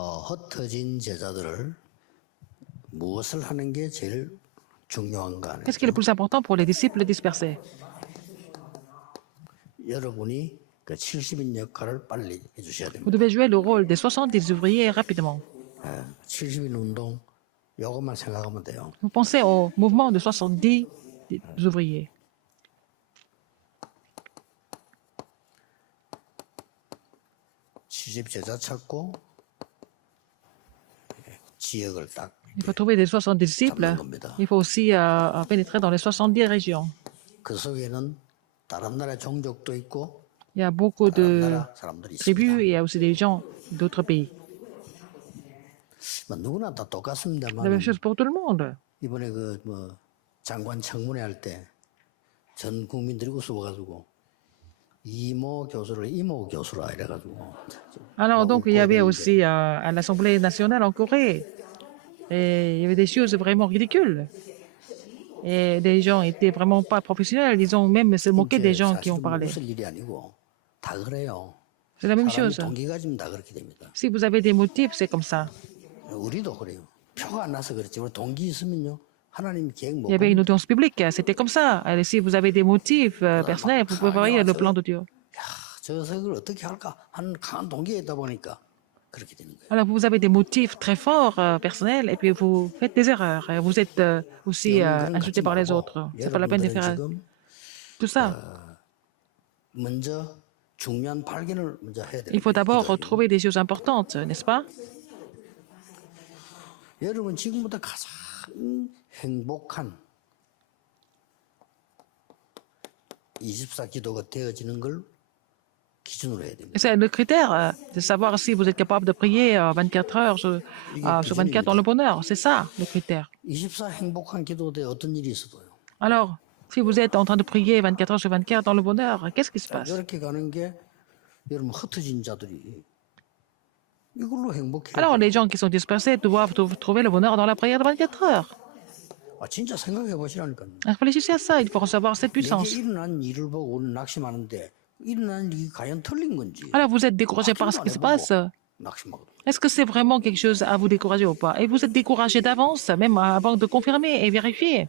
흩어진 제자들을 무엇을 하는 게 제일 중요한가 Qu'est-ce qui est le 하죠. plus important pour les disciples dispersés? 여러분이 그 70인 역할을 빨리 해주셔야 Vous 됩니다. devez jouer le rôle des 70 ouvriers rapidement. 70인 운동 이것만 생각하면 돼요. Vous pensez au mouvement de 70 ouvriers. 70 제자 찾고 지역을 딱 Il faut trouver des 70 disciples. Il faut aussi pénétrer dans les 70 régions. 그 속에는 다른 나라의 종족도 있고 Il y a beaucoup 다른 de 나라 사람들이 tribus 있습니다. et il y a aussi des gens d'autres pays. 뭐 누구나 다 La même 똑같습니다만 chose pour tout le monde. 이번에 그 뭐 장관 청문회 할 때 전 국민들이 웃어가지고 이모 교수를 이모 교수라 이래가지고 Alors, 막 donc, 웃고 il y avait 이랬는데 aussi à l'Assemblée nationale en Corée, et il y avait des choses vraiment ridicules. Et des gens étaient vraiment pas professionnels. Ils ont même se moqué des gens qui ont 사실은 parlé. 웃을 일이 아니고 다 그래요. C'est la même 사람이 chose. 동기 가지면 다 그렇게 됩니다. Si vous avez des motifs, c'est comme ça. 우리도 그래요. 표가 안 나서 그렇지. 우리 동기 있으면요. 하나님 계획 못 Il y avait une audience publique, c'était comme ça. Et si vous avez des motifs personnels, vous pouvez varier le plan de Dieu. 저 색을 어떻게 할까 하는 강한 동기가 있다 보니까 그렇게 되는 거예요. Alors, vous avez des motifs très forts personnels et puis vous faites des erreurs. Et vous êtes aussi 그런 거 insulté 갖지 par les 말고 autres. C'est pas la peine de 여러분들은 faire 지금 tout ça. 먼저 중요한 발견을 먼저 해야 돼요. Il faut d'abord trouver des choses importantes, n'est-ce pas? 여러분 지금부터 가장 행복한 24 기도가 되어지는 걸 기준으로 해야 됩니다. C'est le critère de savoir si vous êtes capable de prier 24 heures sur 24 dans le bonheur. C'est ça, le critère. 24 행복한 기도대 어떤 일이 있어도요. Alors, si vous êtes en train de prier 24 heures sur 24 dans le bonheur, qu'est-ce qui se passe? 이렇게 가는 게 여러분 흩어진 자들이 이걸로 행복해요. Alors, les gens qui sont dispersés doivent trouver le bonheur dans la prière de 24 heures. 진짜 생각해 보시라니까요. Réfléchissez à ça, il faut recevoir cette 내게 puissance. 일어난 일을 보고 오늘 낙심하는데 일어난 일이 과연 틀린 건지. Alors, vous êtes découragé par ce qui se passe. 낙심하거든요. Est-ce que c'est vraiment quelque chose à vous décourager ou pas? Et vous êtes découragé d'avance, même avant de confirmer et vérifier.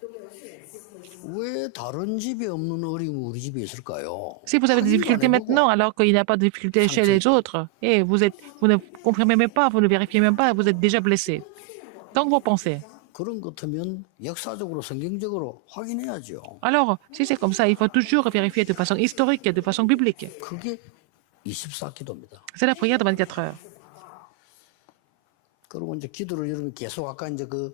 왜 다른 집에 없는 어려움이 우리 집에 있을까요? Si vous avez des difficultés maintenant, alors qu'il n'y a pas de difficultés chez les autres, et vous ne confirmez même pas, vous ne vérifiez même pas, vous êtes déjà blessé. Donc, vous pensez. 그런 것 같으면 역사적으로 성경적으로 확인해야죠. Alors, si c'est comme ça, il faut toujours vérifier de façon historique, de façon biblique. 그게 24 기도입니다. C'est la prière de 24 heures. 그리고 이제 기도를 여러분 계속 아까 이제 그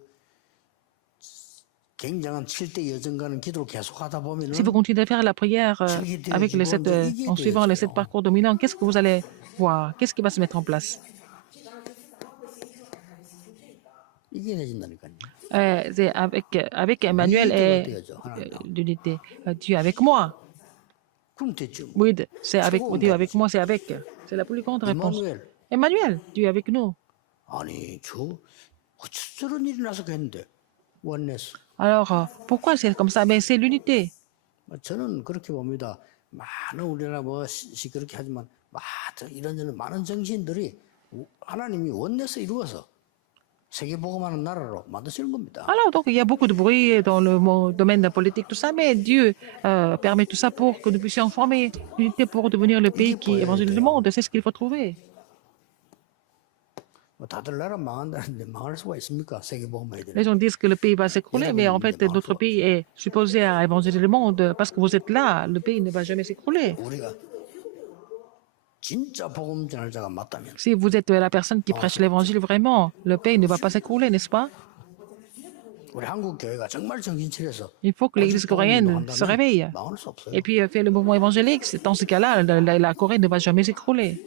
굉장한 7대 여정가는 기도를 계속 하다 보면은 Si vous continuez à faire la prière avec les sept, en suivant les 7 parcours dominants, qu'est-ce que vous allez voir? Qu'est-ce qui va se mettre en place? 이겨내진다니까요. C'est avec Emmanuel et l'unité. Dieu avec moi. 그럼 됐죠. Oui, c'est avec Dieu avec moi, c'est avec. C'est la plus grande réponse. 이마누엘. Emmanuel, Dieu avec nous. 아니 어째 저런 일이 나서 했는데 원네스. Alors, pourquoi c'est comme ça? Mais c'est l'unité. 저는 그렇게 봅니다. 많은 우리나라 뭐 시끄럽게 하지만 이런저런 많은 정신들이 하나님이 원내서 이루어서 세계 복음하는 나라로 만드시는 겁니다. Alors, donc, il y a beaucoup de bruit dans le domaine de la politique, tout ça, mais Dieu permet tout ça pour que nous puissions former l'unité pour devenir le pays qui évangélise le monde. C'est ce qu'il faut trouver. 다들 나라 망한다는데 망할 수가 있습니까? 세계 복음해야 돼. Les gens disent que le pays va s'écrouler, mais en fait, notre pays est supposé à évangéliser le monde. Parce que vous êtes là, le pays ne va jamais s'écrouler. 우리가 진짜 복음 전할자가 맞다면 Si vous êtes la personne qui prêche l'évangile vraiment, le pays ne va pas s'écrouler, n'est-ce pas? 우리 한국 교회가 정말 정신 차려서 Il faut que l'Église coréenne se réveille. 망할 수 없어요. Et puis fait le mouvement évangélique. Dans ce cas-là, la Corée ne va jamais s'écrouler.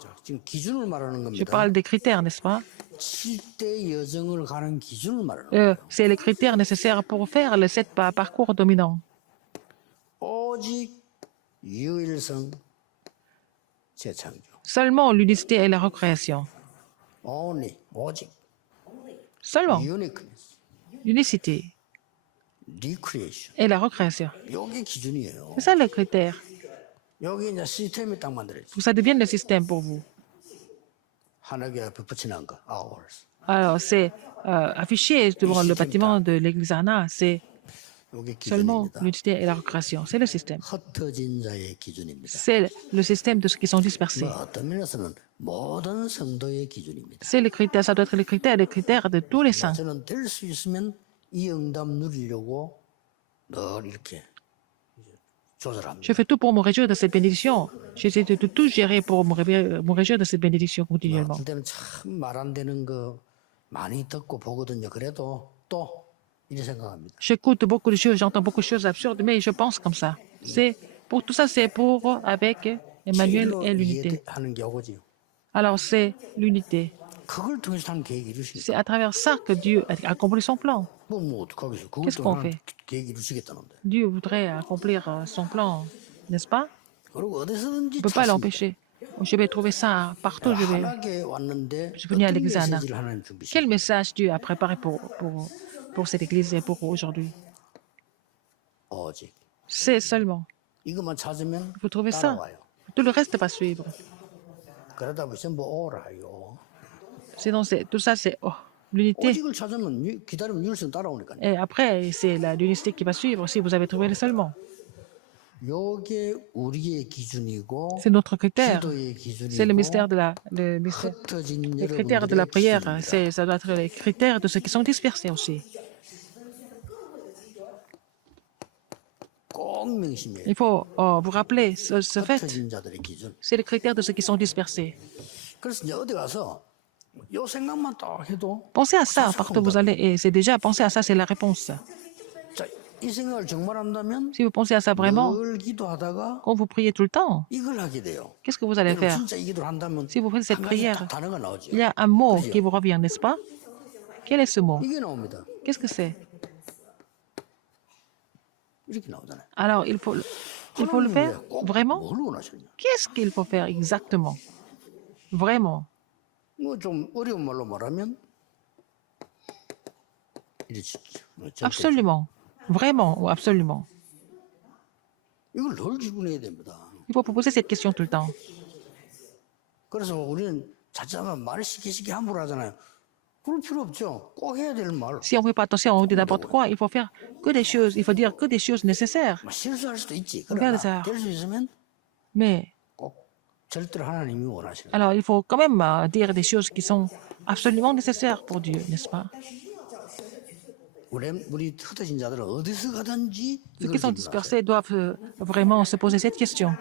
자, 지금 기준을 말하는 Je 겁니다. parle des critères, n'est-ce pas? 7대 여정을 가는 기준을 말하는 C'est les critères nécessaires pour faire les 7 parcours dominants. 오직 유일성 재창조. Seulement l'unicité et la recréation. Only 오직 Seulement uniqueness, l'unicité recreation. et la recréation. 이게 기준이에요. C'est ça le critère. 여기 이제 시스템이 딱 만들어져. Pour que ça devienne le système pour vous. 하나교 앞에 붙여놓은 거, hours. Alors, c'est affiché devant le bâtiment de l'église Anna, c'est 이게 seulement 기준입니다. l'unité et la récréation. C'est le système. 흩어진 자의 기준입니다. C'est le système de ceux qui sont dispersés. 뭐 어떤 면에서는 모든 성도의 기준입니다. C'est les critères, ça doit être les critères de tous les saints. 저는 될 수 있으면 이 응답 누리려고 늘 이렇게 조절합니다. Je fais tout pour me réjouir de cette bénédiction. J'essaie de tout gérer pour me réjouir de cette bénédiction continuellement. 어떤 때는 참 말 안 되는 거 많이 듣고 보거든요. 그래도 또 이렇게 생각합니다. J'écoute beaucoup de choses, j'entends beaucoup de choses absurdes, mais je pense comme ça. C'est pour tout ça, c'est pour avec Emmanuel 제일로 et l'unité. 이해하는 게 이거지요. Alors c'est l'unité. 그걸 통해서 하는 계획 이루시겠다. C'est à travers ça que Dieu accomplit son plan. 뭐 어떡하겠어. 그걸 Qu'est-ce qu'on 통해 fait? 계획 이루시겠다는데. Dieu voudrait accomplir son plan, n'est-ce pas? 그리고 어디서든지 On ne peut pas 찾습니다. l'empêcher. Je vais trouver ça partout. 하나게 왔는데 Je suis venu à 어떤 l'église Anna. 메시지를 하나님 준비시. Quel message Dieu a préparé pour cette église et pour aujourd'hui? 오직 C'est seulement. 이것만 찾으면 Vous trouvez ça? 따라와요. Tout le reste va suivre. 그러다 보면 전부 오라요. Sinon, tout ça, c'est l'unité. 오직을 찾으면 기다리면 율성 따라오니까요. Et après, c'est l'unité qui va suivre si vous avez trouvé seulement. 요게 우리의 기준이고 C'est notre critère. 기도의 C'est le 기준이고 mystère 흩어진 les critères de la 여러분들의 prière. 기준입니다. Ça doit être les critères de ceux qui sont dispersés aussi. 꼭 명심해요. Il faut vous rappeler ce fait. 흩어진 자들의 기준. C'est le critère de ceux qui sont dispersés. 그래서 이제 어디 가서 요 생각만 딱 해도 Pensez à ça partout où vous allez. Et c'est déjà, pensez à ça, c'est la réponse. 자, 이 생각을 정말 한다면 Si vous pensez à ça vraiment, 늘 기도하다가 quand vous priez tout le temps, 이걸 하게 돼요. qu'est-ce que vous allez 여러분 faire? 진짜 이 기도를 한다면 Si vous faites cette 한 가지 prière, 딱 단어가 나오죠. il y a un mot qui vous revient, n'est-ce pas? Quel est ce mot? 이게 나옵니다. Qu'est-ce que c'est? 이렇게 나오잖아요. Alors, il faut le faire vraiment? 뭘 원하시느냐? Qu'est-ce qu'il faut faire exactement? Vraiment. 뭐 좀 어려운 말로 말하면 이렇지. 뭐 절대. Absolument. Vraiment ou absolument. 이걸 늘 질문해야 됩니다. Il faut poser cette question tout le temps. 그래서 우리는 자칫하면 말을 시키시키 함부로 하잖아요. 그럴 필요 없죠. 꼭 해야 될 말. Si on ne fait pas attention, on dit n'importe quoi, il faut faire que des choses, il faut dire que des choses nécessaires. 뭐 실수할 수도 있지. Regarde 그러나 ça. 될 수 있으면 Mais, 꼭 절대로 하나님이 원하시는. alors, il faut quand même dire des choses qui sont absolument nécessaires pour Dieu, n'est-ce pas? 우리 흩어진 자들은 어디서 가든지 Ceux 이걸 qui sont 질문하세요. dispersés doivent vraiment se poser cette question.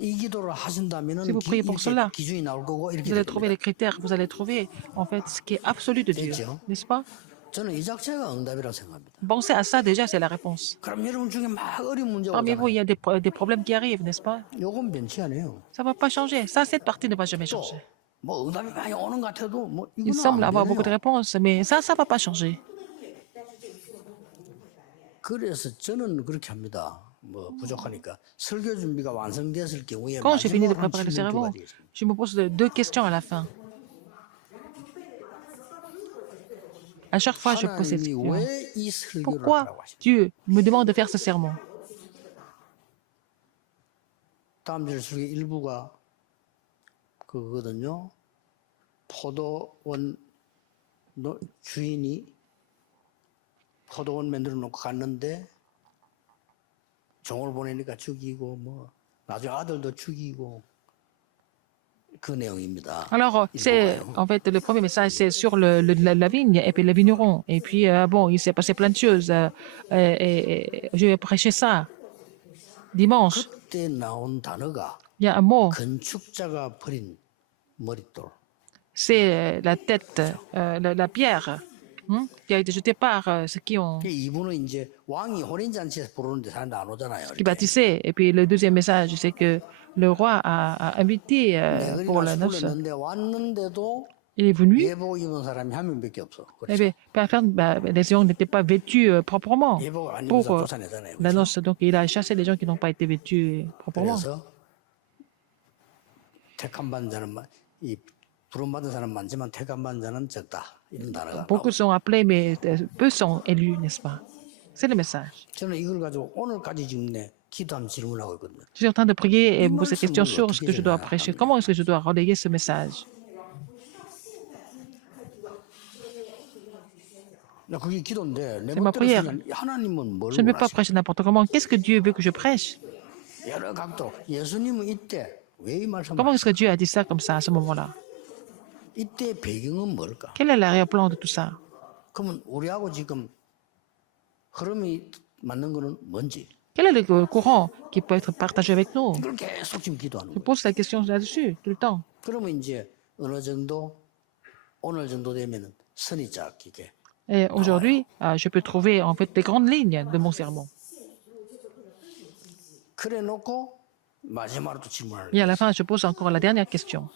이 기도를 하신다면은 Si vous priez pour 이렇게 cela, 기준이 나올 거고 이렇게 Vous allez 될 trouver 겁니다. les critères, vous allez trouver en fait ce qui est absolu de Dieu, D'accord. n'est-ce pas? 저는 이 자체가 응답이라고 생각합니다. Pensez à ça déjà, c'est la réponse. 그럼 여러분 중에 막 어려운 문제가 Parmi vous, 오잖아요. il y a des problèmes qui arrivent, n'est-ce pas? 요건 변치 안 해요. Ça ne va pas changer. Ça, cette partie ne va jamais 또 changer. 뭐 응답이 많이 오는 것 같아도 뭐 Il 이거는 semble 안 avoir beaucoup de 되네요. réponses, mais ça ne va pas changer. 그래서 저는 그렇게 합니다. 뭐 부족하니까 설교 준비가 완성됐을 경우에 Quand j'ai fini de 마지막으로 préparer le 질문 두 sermon, 가지 있습니다. je me pose deux questions à la fin. À chaque fois, je pose cette 하나님이 question. 왜 이 설교를 Pourquoi 하라고 하십니까? Dieu me demande de faire ce sermon? 다음 절 속에 일부가 그거거든요. 포도원 주인이 포도원 만들어 놓고 갔는데 종을 보내니까 죽이고 뭐 나중에 아들도 죽이고 그 내용입니다. Alors, c'est en fait le premier message, c'est sur la vigne et puis le vigneron. Et puis, bon, il s'est passé plein de choses. Et je vais prêcher ça dimanche. 그때 나온 단어가 Il y a un mot, 건축자가 버린 머릿돌. c'est la tête, la pierre qui a été jetée par ceux qui 이분은 이제 왕이 혼인잔치에서 부르는데 사람들 안 오잖아요. 이렇게. bâtissaient. Et puis, le deuxième message, c'est que le roi a invité 내가 pour la noce. 불렀는데 왔는데도 Il est venu. 예복 입은 사람이 한 명밖에 없어. Eh 그렇죠? bien, les gens n'étaient pas vêtus proprement 예복을 안 입은 pour 사람 쫓아내잖아요. la 그렇죠? noce. Donc, il a chassé les gens qui n'ont pas été vêtus proprement. 그래서 택함 받은 자는 이 부름 받은 사람 많지만 택함 받은 자는 적다. 이런 단어가 Beaucoup 나오고. sont appelés, mais peu sont élus, n'est-ce pas? C'est le message. 저는 이걸 가지고 오늘까지 지금 내 기도하면 질문하고 있거든요. Je suis en train de prier et me poser 말씀을 question sur ce 어떻게 que je dois 전해야 prêcher. 합니까? Comment est-ce que je dois relayer ce message? 그게 기도인데 내 C'est ma 멋대로 prière. 쓰면 하나님은 뭘 Je ne peux pas 원하시나? prêcher n'importe comment. Qu'est-ce que Dieu veut que je prêche? 여러 각도. 예수님은 이때 왜 이 말씀을 Comment est-ce que 하실까? Dieu a dit ça comme ça à ce moment-là? 이때 배경은 뭘까? Quel est l'arrière-plan de tout ça? 그러면 우리하고 지금 흐름이 맞는 거는 뭔지 Quel est le courant qui peut être partagé avec nous? 이걸 계속 지금 기도하는 Je 거예요. pose la question là-dessus tout le temps. 그러면 이제 어느 정도 오늘 정도 되면은 선이 쫙 이게 Et aujourd'hui, je peux trouver en fait les grandes lignes de mon sermon. 그래 놓고 마지막으로 또 질문을 Et à la fin, je pose encore la dernière question.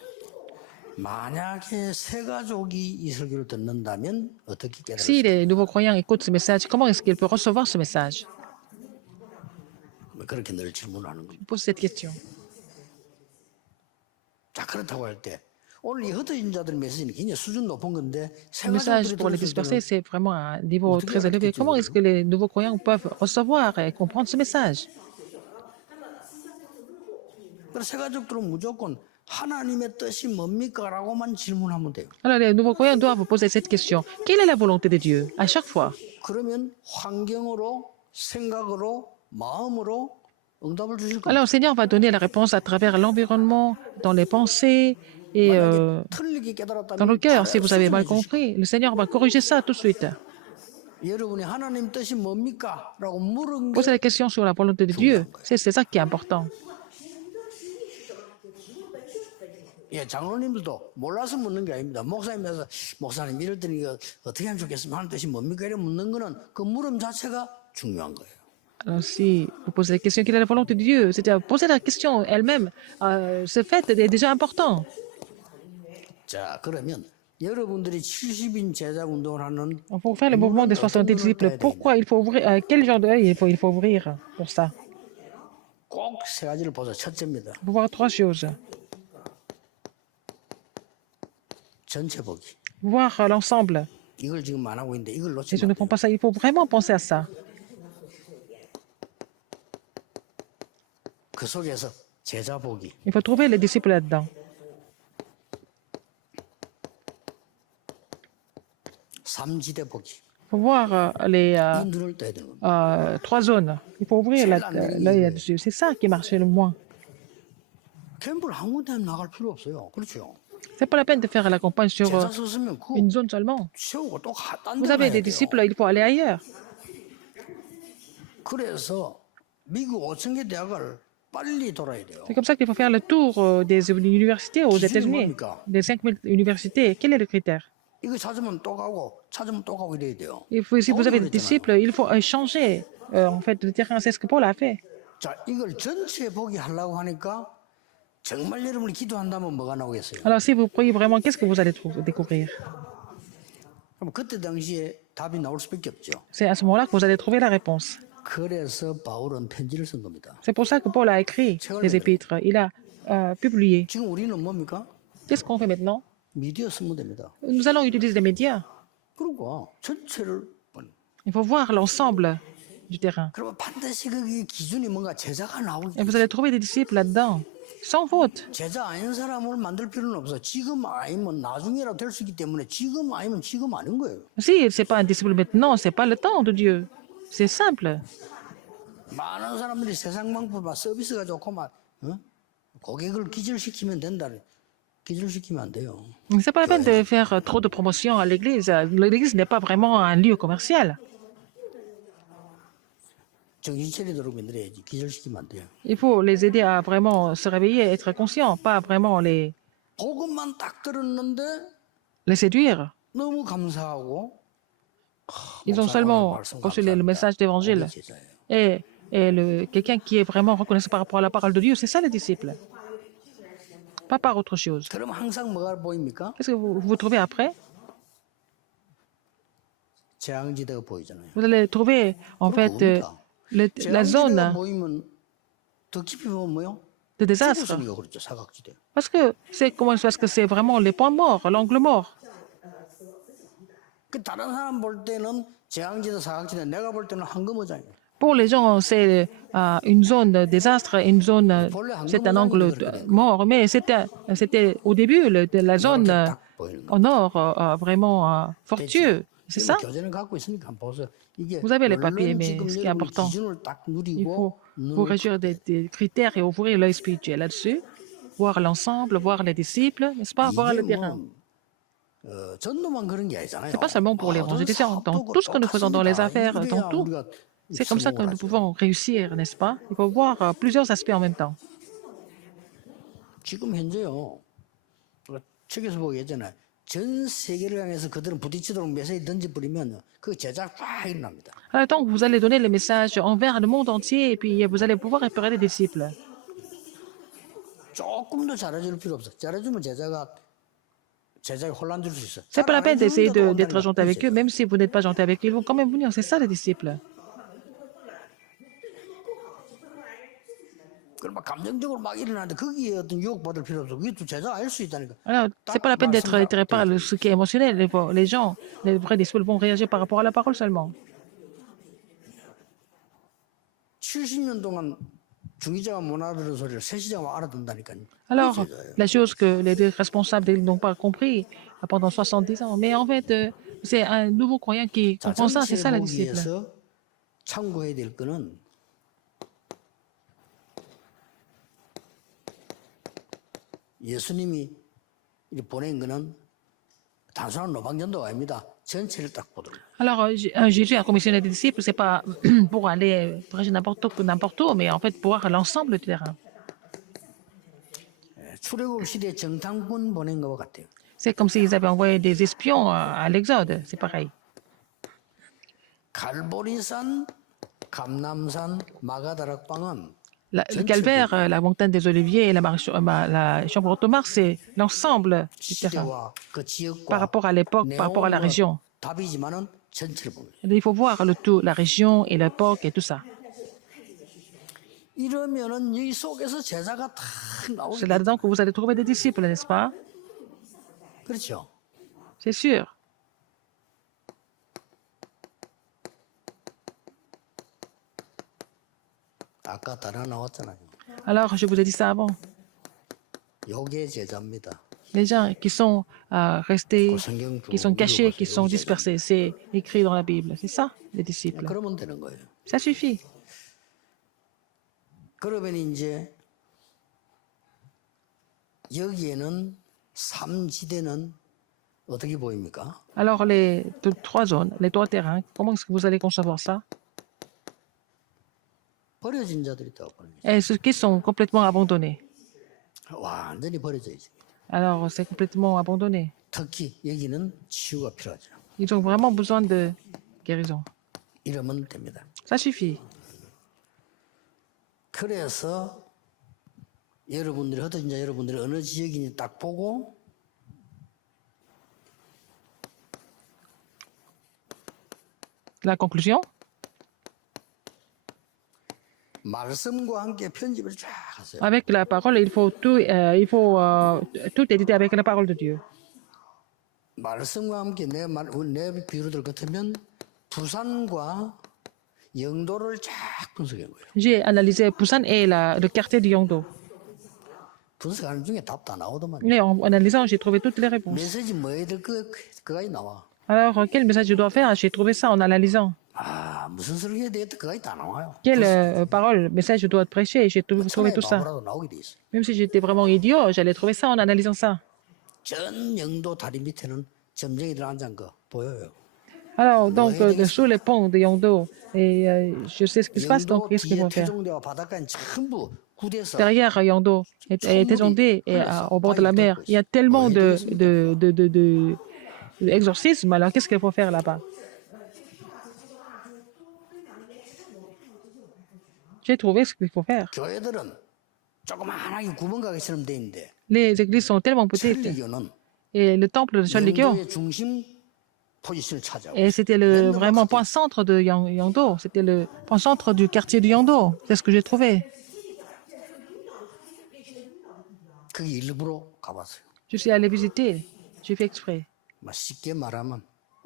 만약에 새 가족이 이 설교를 듣는다면 어떻게 깨달을 Si les nouveaux croyants écoutent ce message, comment est-ce qu'ils peuvent recevoir ce message? 그렇게 늘 질문하는 겁니다. Je pose cette question. 자 그렇다고 할 때 오늘 이 흩어진 자들 메시지는 굉장히 수준 높은 건데 새 Le message 가족들이 pour les 들었을 dispersés, 때는 c'est vraiment un niveau très élevé. Comment est-ce que les nouveaux croyants peuvent recevoir et comprendre ce message? 그래서 새 가족들은 무조건 하나님의 뜻이 뭡니까? 라고만 질문하면 돼요. Alors, les nouveaux croyants doivent poser cette question. Quelle est la volonté de Dieu? À chaque fois. 그러면 환경으로 생각으로 마음으로 응답을 주실 겁니다. Alors, le Seigneur va donner la réponse à travers l'environnement, dans les pensées et 틀리게 깨달았다면 dans le cœur. Si vous avez mal 수정해 주실 compris, le Seigneur va corriger ça tout de suite. 거예요. 여러분이 하나님 뜻이 뭡니까? 라고 물은 게 Poser la question sur la volonté de Dieu, c'est ça qui est important. 예, 장로님들도 몰라서 묻는 게 아닙니다. 목사님에서 목사님 이럴 때는 이거 어떻게 하면 좋겠습니까? 하나님 뜻이 뭡니까? 이래 묻는 거는 그 물음 자체가 중요한 거예요. Alors, si vous posez la question, quelle est la volonté de Dieu? C'est-à-dire, poser la question elle-même, ce fait est déjà important. 자, 그러면 여러분들이 70인 제자 운동을 하는 Pour faire le mouvement des 70 disciples, pourquoi il faut ouvrir, quel genre d'œil il faut ouvrir pour ça? 꼭 세 가지를 보자. 첫째입니다. Il faut voir trois choses. 전체 보기. Voir l'ensemble. 이걸 지금 안 하고 있는데 이걸 Et 놓치면 je 안 ne 돼요. prends pas ça. Il faut vraiment penser à ça. 그 속에서 제자 보기. Il faut trouver les disciples là-dedans. 삼지대 보기. Il faut voir les 이 눈을 떠야 되는 겁니다. trois zones. Il faut ouvrir l'œil là-dessus. C'est ça qui marche le moins. 캠프를 한 군데 나갈 필요 없어요. 그렇죠? C'est pas la peine de faire la campagne sur 제자 썼으면 그 une zone seulement. 세우고 또 딴 Vous 데 avez 가야 des 돼요. disciples, il faut aller ailleurs. 그래서 미국 5,000개 대학을 빨리 돌아야 돼요. C'est comme ça qu'il faut faire le tour des universités aux 기준이 États-Unis. 뭡니까? Des 5000 universités. Quel est le critère? 이거 찾으면 또 가고 찾으면 또 가고 이래야 돼요. Il faut, si vous avez des 그랬잖아요. disciples, il faut changer en fait le terrain. C'est ce que Paul a fait. 자, 이걸 전체 보기 하려고 하니까 정말 여러분이 기도한다면 뭐가 나오겠어요? Alors si vous priez vraiment, qu'est-ce que vous allez découvrir? 그럼 그때 당시에 답이 나올 수밖에 없죠. C'est à ce moment-là que vous allez trouver la réponse. 그래서 바울은 편지를 쓴 겁니다. C'est pour ça que Paul a écrit les épîtres. Il a publié. 지금 우리는 뭡니까? Qu'est-ce qu'on fait maintenant? 미디어 쓰면 됩니다. Nous allons utiliser les médias. 그러니까 전체를 Il faut voir l'ensemble du terrain. 그러면 반드시 거기 기준이 뭔가 제자가 나오기 Et vous allez trouver des disciples là-dedans, sans faute. 제자 아닌 사람을 만들 필요는 없어. 지금 아니면 나중이라도 될 수 있기 때문에 지금 아니면 지금 아닌 거예요. Si c'est pas un disciple maintenant, c'est pas le temps de Dieu. C'est simple. 많은 사람들이 세상 방법 서비스가 좋고 막 고객을 기절시키면 된다. 기절시키면 안 돼요. C'est pas la peine de faire trop de promotion à l'église. L'église n'est pas vraiment un lieu commercial. 정신 차리도록 만들어야지. 기절시키면 안 돼요. Il faut les aider à vraiment se réveiller, être conscients, pas vraiment 복음만 딱 들었는데 les séduire. 너무 감사하고 Ils ont seulement reçu le message d'évangile. Et quelqu'un qui est vraiment reconnaissant par rapport à la parole de Dieu, c'est ça les disciples. Pas par autre chose. 그럼 항상 뭐가 보입니까? Qu'est-ce que vous trouvez après? 재앙지대가 보이잖아요. Vous allez trouver en fait la zone 재앙지대가 보이면 더 깊이 보면 뭐요? de désastre. 죽었으니까 그렇죠. 사각지대. Parce que c'est vraiment les points morts, l'angle mort. 그 다른 사람 볼 때는 재앙지대, 사각지대. 내가 볼 때는 황금어장이에요. Pour les gens, c'est une zone de désastre, une zone, c'est un angle mort. Mais c'était au début la zone en or vraiment fortueux. C'est 지금 ça? 교재는 갖고 있으니까 한번 보세요. 이게 Vous avez les papiers, 물론 mais 지금 ce qui est 여러분 important, 기준을 딱 il 누리고 faut vous 눈을 régir des critères et ouvrir l'œil spirituel là-dessus, voir l'ensemble, voir les disciples, n'est-ce pas? Voir 이게 le terrain. 전도만 그런 게 아니잖아요. C'est pas seulement pour 모든 l'évangélisation, dans 사업도 tout ce que nous faisons dans les 똑같습니다. affaires, dans 이래야 tout. 우리가 C'est comme ça que 성공을 nous 하죠. pouvons réussir, n'est-ce pas? Il faut voir plusieurs aspects en même temps. 지금 현재요. 책에서 보겠잖아요. 전 세계를 향해서 그들은 부딪히도록 메시지 던져버리면 그 제작 쫙 일어납니다. Alors, tant que vous allez donner le message envers le monde entier, et puis vous allez pouvoir réparer les disciples. 조금도 잘해줄 필요 없어. 잘해주면 제자가 혼란 줄 수 있어. C'est pas la 잘 peine 안 d'essayer 해주는데도 d'être 혼란이다. gentil avec eux, même si vous n'êtes pas gentil avec eux, ils vont quand même venir. C'est ça les disciples. 그럼 막 감정적으로 막 일어나는데 거기에 어떤 유혹받을 필요 없어. 그게 또 제자가 알 수 있다니까. Alors, c'est pas la peine d'être attiré par ce qui est émotionnel. Les gens, les vrais disciples vont réagir par rapport à la parole seulement. 70년 동안 중위자가 못 알아들은 소리를 세시자가 알아듣는다니까요. Alors, 그게 제자예요. la chose que les deux responsables n'ont pas compris pendant 70 ans, mais en fait, c'est un nouveau croyant qui comprend ça, c'est 자전체 ça les 보기 disciples. 위해서 참고해야 될 거는 예수님이 이렇게 보낸 거는 단순한 노방전도가 아닙니다. 전체를 딱 보도록. Alors, Jésus a commissionné des disciples, c'est pas pour aller prêcher n'importe où, mais en fait pour voir l'ensemble du terrain. 출애굽 시대 정탐꾼 보낸 것과 같아요. C'est comme s'ils avaient envoyé des espions à l'Exode, c'est pareil. 갈보리산, 감남산, 마가다락방은 Le calvaire, la montagne des Oliviers et la chambre haute de Mars, c'est l'ensemble du terrain 시대와 그 지역과 par rapport à l'époque, par rapport à la région. 답이지만은 전체를 봅니다. Il faut voir le tout, la région et l'époque et tout ça. 이러면은 이 속에서 제자가 탁 C'est 나오게. là-dedans que vous allez trouver des disciples, n'est-ce pas? 그렇죠. C'est sûr. 아까 따라 나왔잖아요. Alors, je vous ai dit ça avant. 요게 제자입니다. Les gens qui sont restés, 그 성경 qui sont 쭉 cachés, 읽어보세요. qui sont 요게 제자. dispersés, c'est écrit dans la Bible. C'est ça, les disciples. 그러면 되는 거예요. Ça suffit. 그러면 이제 여기에는 삼지대는 어떻게 보입니까? Alors, les trois zones, les trois terrains, comment est-ce que vous allez concevoir ça? 버려진 자들이 있다고 보는 거죠. Et ceux qui sont complètement abandonnés. 완전히 버려져 있습니다. Alors, c'est complètement abandonné. 특히 여기는 치유가 필요하죠. Ils ont vraiment besoin de guérison. 이러면 됩니다. Ça suffit. 그래서 여러분들이 흩어진 자 여러분들이 어느 지역인지 딱 보고 La conclusion? 말씀과 함께 편집을 쫙 하세요. Avec la parole, tout éditer avec la parole de Dieu. 말씀과 함께 내 비유들 같으면 부산과 영도를 쫙 분석한 거예요. J'ai analysé Busan et le quartier de Yongdo. 분석하는 중에 답 다 나오더만. Et en analysant, j'ai trouvé toutes les réponses. 메시지 뭐 해야 될 그거까지 나와. Alors, quel message je dois faire? J'ai trouvé ça en analysant. 아 무슨 소리 해야 되겠다 그거까지 다 나와요. Quelle parole, message je dois prêcher? J'ai trouvé 천하의 tout ça. 바보라도 나오게 돼 있어. Même si j'étais vraiment idiot, j'allais trouver ça en analysant ça. 전 영도 다리 밑에는 점쟁이들 앉은 거 보여요. Alors, donc, sous les ponts de Yongdo, et je sais ce qui se passe, donc 영도 qu'est-ce qu'ils 뒤에 vont faire? 태종대와 바닷가에 전부 구대서 Derrière Yongdo et Tézondé et au bord de la mer, il y a tellement d'exorcismes. Alors, qu'est-ce qu'il faut faire là-bas? J'ai trouvé ce qu'il faut faire. 교회들은 조그만하게 구멍가게처럼 돼 있는데 Les églises sont tellement petites. 천리교는 Et le temple de Cholligyo, 영도의 중심 포지션을 차지하고 et c'était le vraiment point centre de Yongdo. C'était le point centre du quartier de Yongdo. C'est ce que j'ai trouvé. 그게 일부러 가봤어요. Je suis allé visiter. J'ai fait exprès. 막 쉽게 말하면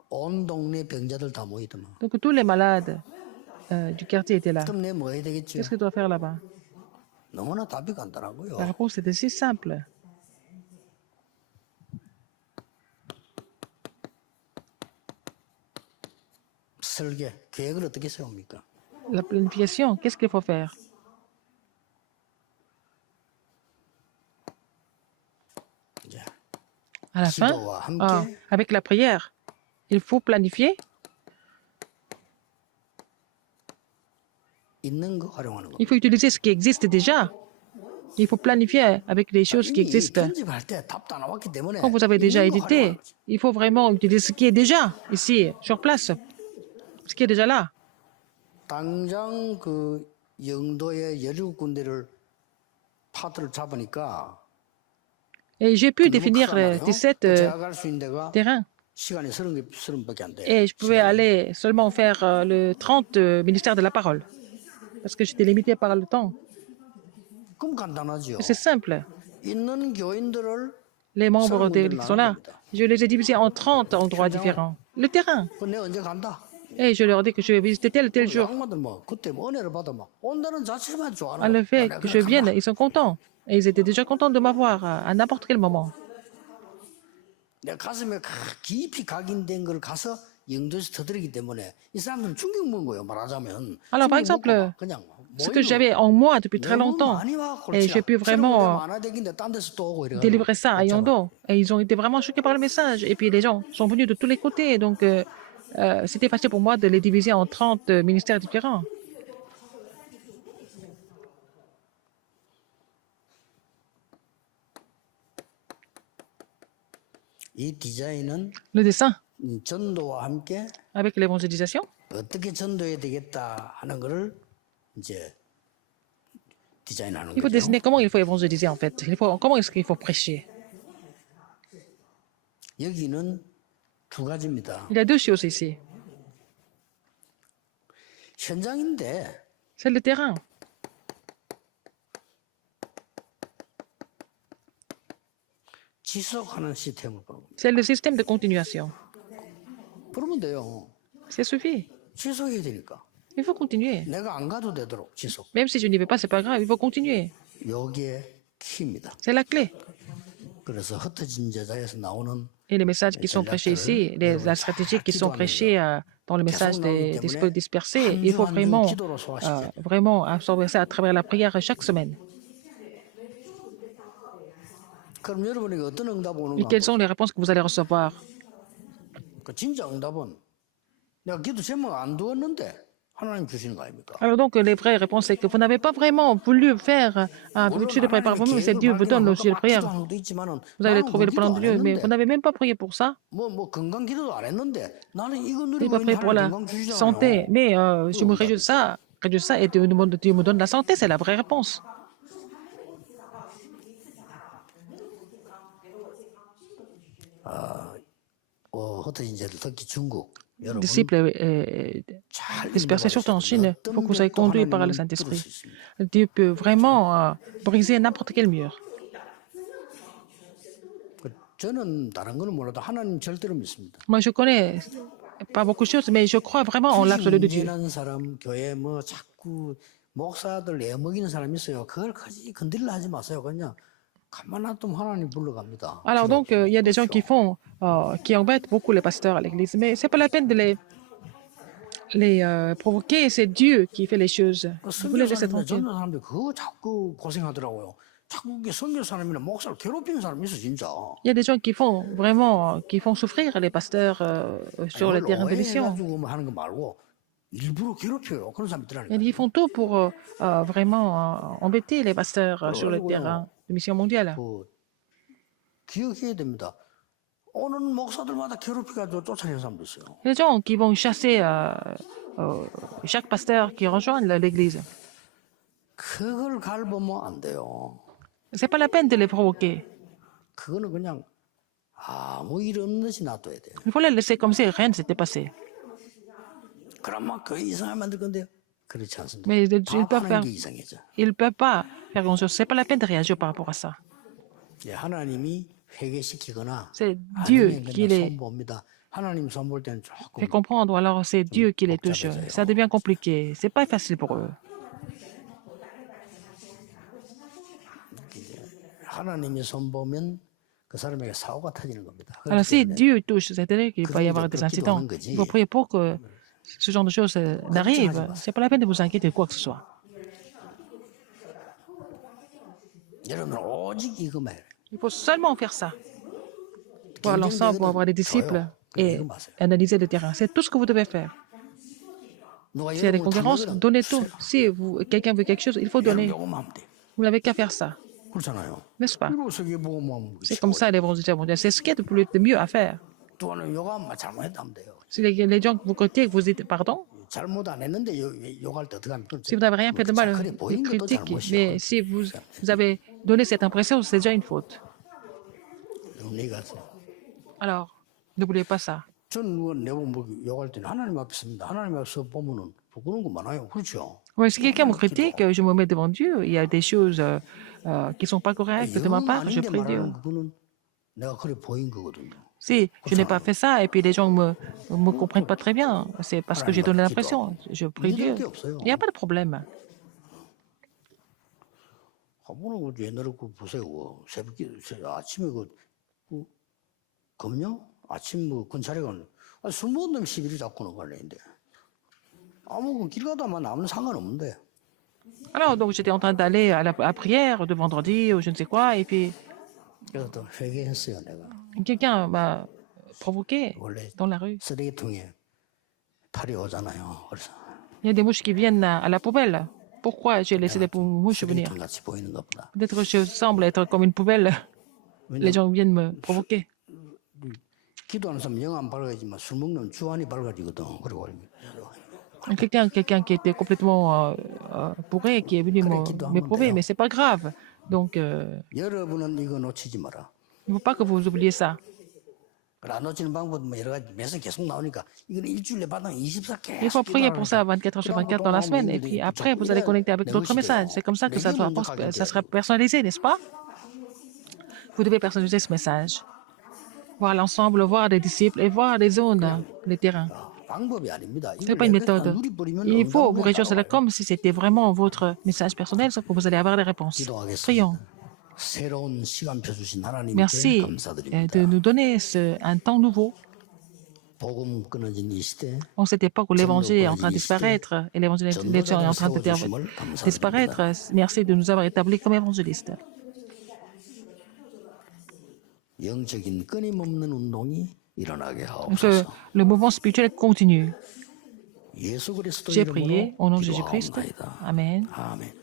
온 동네 병자들 다 모이더만. Donc, tous les malades du quartier étaient là. 그럼 내가 뭐 해야 되겠죠? Qu'est-ce que je dois faire là-bas? 너무나 답이 간단하고요. La réponse était si simple. 설계, 계획을 어떻게 세웁니까? La planification, qu'est-ce qu'il faut faire? 이제 À la fin, 기도와 함께 avec la prière, il faut planifier 있는 거 활용하는 il 겁니다. faut utiliser ce qui existe déjà. Il faut planifier avec les choses qui 이미 existent. 편집할 때 답도 안 나왔기 때문에 Quand vous avez déjà 있는 거 활용하는 édité, 거지. il faut vraiment utiliser ce qui est déjà ici, sur place, ce qui est déjà là. 당장 그 영도의 17군데를 파트를 잡으니까 Et j'ai pu 너무 définir 크단 말이에요. 17 제가 갈 수 있는 데가 terrains. 시간이 30밖에 안 돼. Et je pouvais aller seulement faire le 30 ministère de la parole. Parce que j'étais limité par le temps. 그럼 간단하죠. C'est simple. 있는 교인들을 Les membres 군데를 qui sont là, 나눈 겁니다. je les ai divisés en 30 endroits différents. Le terrain. 그 내가 언제 간다? Et je leur dis que je vais visiter tel et tel jour. 양반들 뭐 그때 뭐 은혜를 받아 막 온다는 자체만 좋아하는 À le fait 거야. que je vienne, ils sont contents. Et ils étaient déjà contents de m'avoir à n'importe quel moment. 내 가슴에 깊이 각인된 걸 가서 영도에서 터뜨리기 때문에 이 사람들은 충격 먹은 거예요. 말하자면. Alors, par 충격 먹고 exemple, 막 그냥 Ce que j'avais en moi depuis très longtemps. Et j'ai pu vraiment délivrer ça à Yondo. Et ils ont été vraiment choqués par le message. Et puis les gens sont venus de tous les côtés. Donc c'était facile pour moi de les diviser en 30 ministères différents. 이 디자인은 Le dessin, 전도와 함께 avec l'évangélisation, 어떻게 전도해야 되겠다 하는 거를 이제 디자인하는 il faut 거죠. dessiner comment il faut évangéliser en fait. Comment est-ce qu'il faut prêcher. 여기는 두 가지입니다. Il y a deux choses ici. 현장인데 C'est le terrain. 지속하는 시스템을 보는 겁니다. C'est le système de continuation. 그러면 돼요. Ça suffit. 지속해야 되니까. Il faut continuer. 내가 안 가도 되도록 지속. Même si je n'y vais pas, c'est pas grave. Il faut continuer. 요게 키입니다. C'est la clé. 그래서 흩어진 제자에서 나오는 Et les messages qui sont prêchés ici, la stratégie qui sont prêchés dans le message des esprits dispersés, il faut vraiment absorber ça à travers la prière chaque semaine. 그럼 여러분에게 어떤 응답 오는 Et quelles sont les réponses que vous allez recevoir? 그 진짜 응답은 내가 기도 제목 안 두었는데 하나님 주시는 거 아닙니까? Alors donc, les vraies réponses, c'est que vous n'avez pas vraiment voulu faire un budget de prière par vous-même, mais c'est Dieu vous donne aussi la prière. Vous allez trouver le plan de Dieu, mais vous n'avez même pas prié pour ça. 뭐 건강 기도도 안 했는데 나는 이거 Vous n'avez 누리고 pas prié 있는 pour la 하나님 건강 주시잖아요. santé, mais je me réjouis de ça et Dieu me donne la santé, c'est la vraie réponse. 흩어진 제들 특히 중국 여러분 Disciples dispersés surtout en Chine, il faut que vous soyez conduits par le Saint-Esprit. Dieu peut vraiment briser n'importe quel mur. 저는 다른 거는 몰라도 하나님 절대로 믿습니다. Moi, je connais pas beaucoup de choses, mais je crois vraiment en l'absolu de Dieu. 미련한 사람 교회 뭐 자꾸 목사들 애먹이는 사람이 있어요. 그걸 거지 건드리려 하지 마세요. 그냥 가만 놔두면 하나님 불러갑니다. Alors donc, il y a des gens qui embêtent beaucoup les pasteurs à l'église, mais c'est pas la peine de les provoquer, c'est Dieu qui fait les choses. Vous les laissez 선교사님이나 tranquilles. 전도 사람들 그거 자꾸 고생하더라고요. 자꾸 이게 선교 사람이나 목사를 괴롭히는 사람이 있어 진짜. Il y a des gens qui font souffrir les pasteurs sur le terrain de mission. 오해해가지고 뭐 하는 거 말고 일부러 괴롭혀요. 그런 사람 있더라니까. Ils font tout pour vraiment embêter les pasteurs sur le terrain de mission mondiale. 그 기억해야 됩니다. 오는 목사들마다 괴롭혀가지고 쫓아내는 사람도 있어요. Il y a des gens qui vont chasser chaque pasteur qui rejoint l'église. 그걸 갈보면 안 돼요. C'est pas la peine de les provoquer. 그거는 그냥 아무 일 없는 듯이 놔둬야 돼요. Il faut les laisser comme si rien ne s'était passé. 그럼 막 교회 이상하게 만들 건데요. 그렇지 않습니다. Mais ils 답하는 게 이상해져. peuvent pas faire grand chose. C'est pas la peine de réagir par rapport à ça. 예, 하나님이 회개시키거나 C'est Dieu 아니면 qui 그냥 les 손봅니다. 하나님 손볼 때는 조금 fait comprendre, ou alors c'est Dieu qui les touche. Ça devient compliqué. C'est pas facile pour eux. 하나님이 손보면 그 사람에게 사고가 터지는 겁니다. Alors 그렇기 si 때문에 Dieu touche, c'est-à-dire qu'il va y avoir des incidents. Il faut prier pour que ce genre de choses n'arrive, c'est pas la peine de vous inquiéter de quoi que ce soit. 여러분 오직 이거만 해요. Il faut seulement faire ça. Pour l'ensemble, pour avoir des disciples et 이거 마세요. analyser le terrain. C'est tout ce que vous devez faire. 누가 S'il y a des 여러분 concurrences, 탐내거든 donnez tout. Si quelqu'un veut quelque chose, il faut donner. 요거만 하면 돼. Vous n'avez qu'à faire ça, 그렇잖아요. n'est-ce pas? 이거 세계보고만 C'est comme ça l'évangile mondial. C'est ce qui est de mieux à faire. 또는 요거만 잘못했다면 돼요. Si les gens vous critiquent, vous dites pardon. 잘못 안 했는데 욕할 때 어떻게 하면 Si vous n'avez rien fait de mal, ils critiquent. Mais si vous avez donné cette impression, c'est déjà une faute. Alors, n'oubliez pas ça. 저는 누가 내보면 뭐 욕할 때는 하나님 앞에 섭니다. 하나님 앞에서 보면은 부끄러운 거 많아요. 그렇죠? Ouais, si quelqu'un me critique, je me mets devant Dieu. Il y a des choses qui ne sont pas correctes de ma 영 part, je 아닌데 prie Dieu. 말하는 그거는 내가 그래 보인 거거든요. Si je n'ai pas fait ça et puis les gens ne me comprennent pas très bien, c'est parce que j'ai donné l'impression. Je prie Dieu. Il n'y a pas de problème. 한번은 옛날에 그 보세요. 새벽에 아침에 그 금요 아침 뭐 근찰회가 술 먹은 놈 시비를 잡고는 걸리는데 아무 길 가다만 아무런 상관없는데. Alors, donc j'étais en train d'aller à la prière de vendredi ou je ne sais quoi, et puis 그래서 또 회개했어요 내가. quelqu'un m'a provoqué 원래 dans la rue. 쓰레기통에 팔이 오잖아요. 그래서 Il y a des mouches qui viennent à la poubelle. Pourquoi j'ai laissé des mouches venir? 쓰레기통 같이 보이는 것보다 Peut-être que je semble être comme une poubelle. Les gens viennent me provoquer. 기도하는 사람 영 안 밝아지만 술 먹는 주안이 밝아지거든. 그리고 Quelqu'un qui était complètement bourré, qui est venu m'éprouver, mais c'est pas grave. Donc, 여러분은 이거 놓치지 마라. il ne faut pas que vous oubliez ça. 안 놓치는 방법은 뭐 여러 가지 메시지 계속 나오니까 이거는 일주일에 받으면 24개. Il faut prier pour ça 24 heures sur 24 dans la semaine. Et puis après, vous allez connecter avec d'autres messages. C'est comme ça que ça sera personnalisé, n'est-ce pas? Vous devez personnaliser ce message. Voir l'ensemble, voir les disciples et voir les zones, les terrains. 방법이 아닙니다. Ce n'est pas une méthode. Il faut vous réjouir cela comme si c'était vraiment votre message personnel, sauf que vous allez avoir des réponses. Prions. 새로운 시간표 주신 하나님께 Merci 감사드립니다. de nous donner un temps nouveau. 복음 끊어진 이 시대 En cette époque où l'évangile est en train de disparaître et l'évangile est en train de disparaître, merci de nous avoir établis comme évangélistes. 영적인 끊임없는 운동이 일어나게 Que 하옵소서. le mouvement spirituel continue. 예수 그리스도 J'ai 이름으로 prié au nom de Jésus-Christ. 기도하옵나이다. Amen. 아멘.